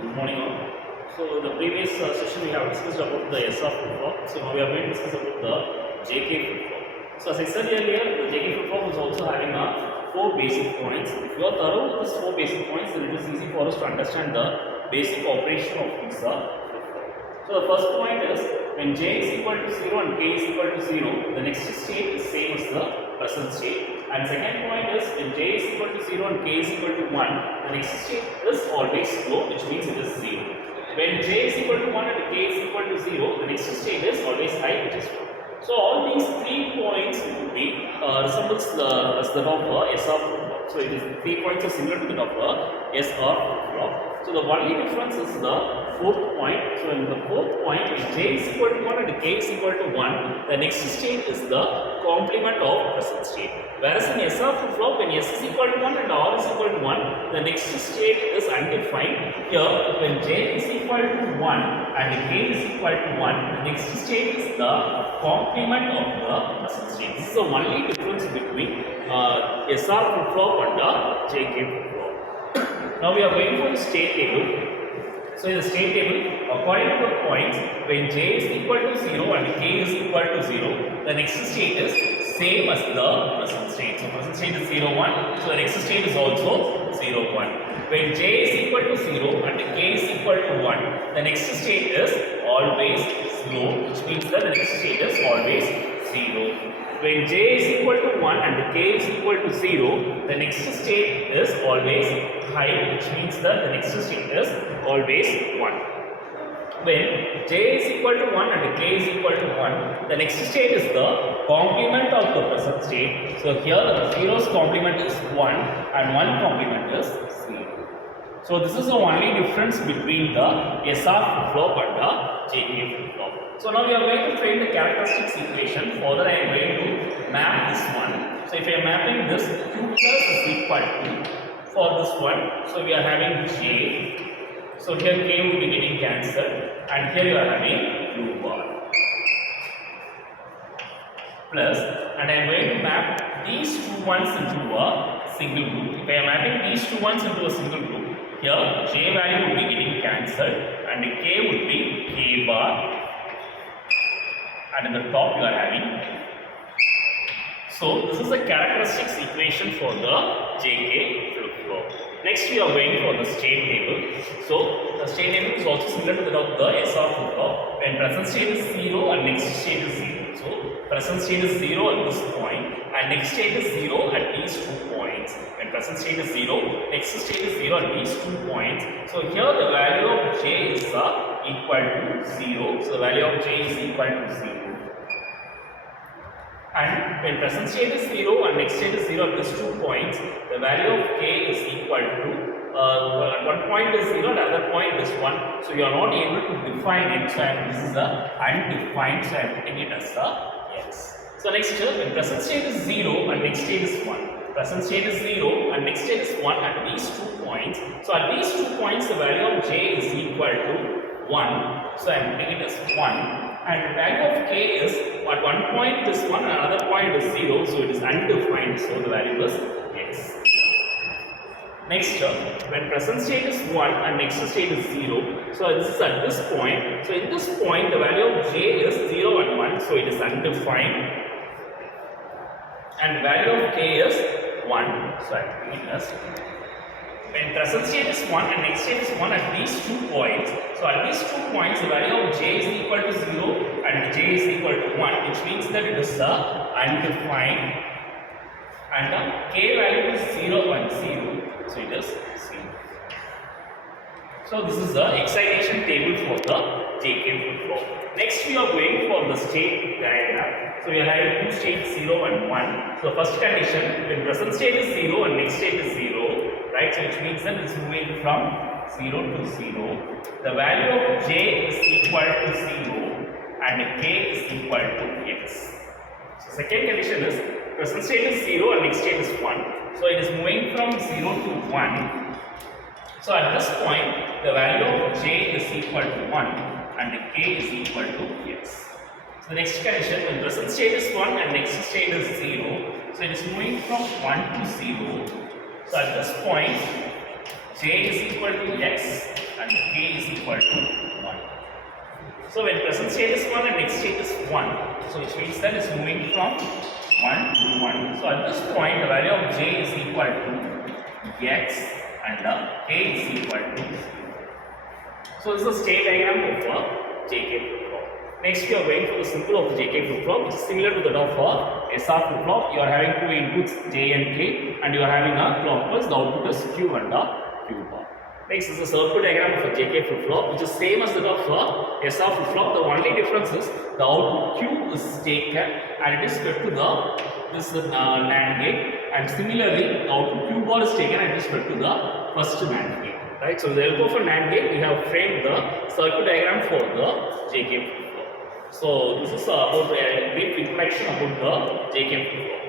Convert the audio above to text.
Good morning all. So the previous session we have discussed about the S of flip-flop. So now we are going to discuss about the JK flip-flop. So as I said earlier, the JK flip-flop is also having four basic points. If you are thorough with these four basic points, then it is easy for us to understand the basic operation of this flip-flop. So the first point is when J is equal to 0 and K is equal to 0, the next state is same as the present state. And second point is when J is equal to 0 and K is equal to 1, the next state is always low, which means it is 0. When J is equal to 1 and K is equal to 0, the next state is always high, which is 1. So all these 3 points will be resembles as the of S of flip-flop. So it is 3 points are similar to the of S or flip-flop. So the only difference is the fourth point. So in the fourth point, if J is equal to 1 and K is equal to 1, the next state is the complement of present state. Whereas in S of flip-flop, when S is equal to 1 and R is equal to 1, the next state is undefined. Here, when J is equal to 1 and K is equal to 1, the next state is the complement of the present state. This is the only difference between S of flip-flop and JK flip-flop. Now we are going for the state table. So in the state table, according to the points, when J is equal to 0 and K is equal to 0, the next state is same as the present state. So present state is 0, 1. So the next state is also 0, 1. When J is equal to 0 and K is equal to 1, the next state is always slow, which means that the next state is always 0. When J is equal to 1 and K is equal to 0, the next state is always high, which means that the next state is always 1. When J is equal to 1 and K is equal to 1, the next state is the complement of the present state. So here the 0's complement is 1 and 1 complement is 0. So this is the only difference between the S of flip-flop and the JK flip-flop. So now we are going to find the characteristics equation. Further I am going to map this one. So if I am mapping this, Q plus is equal to, for this one, so we are having J. So here K will be getting cancelled and here you are having U bar. Plus, and I am going to map these two ones into a single group. If I am mapping these two ones into a single group, here J value will be getting cancelled and K would be K bar. And in the top you are having. So this is the characteristics equation for the JK flip-flop. Next we are going for the state table. So the state table is also similar to that of the S of flip-flop. When present state is 0 and next state is 0. So present state is 0 at this point and next state is 0 at these 2 points. When present state is 0, next state is 0 at these 2 points. So here the value of J is equal to 0. So the value of J is equal to 0. And when present state is 0 and next state is 0 at these 2 points, the value of K is equal to, at one point is 0 and other point is 1. So you are not able to define it. So this is a undefined, so I am putting it as a yes. So next, when present state is 0 and next state is 1. Present state is 0 and next state is 1 at these 2 points. So at these 2 points, the value of J is equal to 1. So I am putting it as 1. And the value of K is, at one point is 1 and another point is 0, so it is undefined, so the value is x. Next, when present state is 1 and next state is 0, so this is at this point. So in this point, the value of J is 0 and 1, so it is undefined. And the value of K is 1, so I am putting it as. When present state is 1 and next state is 1 at these 2 points, so at these 2 points the value of J is equal to 0 and J is equal to 1, which means that it is undefined and the K value is 0 and 0, so it is 0. So this is the excitation table for the JK flip-flop. Next we are going for the state diagram. So we are having two states 0 and 1. So first condition, when present state is 0 and next state is 0, right, so which means that it's moving from 0 to 0. The value of J is equal to 0 and K is equal to x. So second condition is present state is 0 and next state is 1. So it is moving from 0 to 1. So at this point, the value of J is equal to 1 and K is equal to x. So the next condition, when present state is 1 and next state is 0, so it is moving from 1 to 0. So at this point, J is equal to x and k is equal to 1. So when present state is 1 and next state is 1, so which means that it's moving from 1 to 1. So at this point the value of j is equal to x and k is equal to 0. So this is the state diagram of JK flip-flop. Next we are going for the symbol of the JK flip-flop, which is similar to that of SR flip-flop. You are having two inputs J and K, and you are having a clockwise. The output is Q and Q bar. Next is the circuit diagram of a JK flip-flop, which is same as that of SR flip-flop. The only difference is the output Q is taken and it is fed to this NAND gate, and similarly the output Q bar is taken and it is fed to the first NAND gate. Right, so with the help of a NAND gate, we have framed the circuit diagram for the JK flip-flop. So this is about a brief introduction about the JK flip-flop.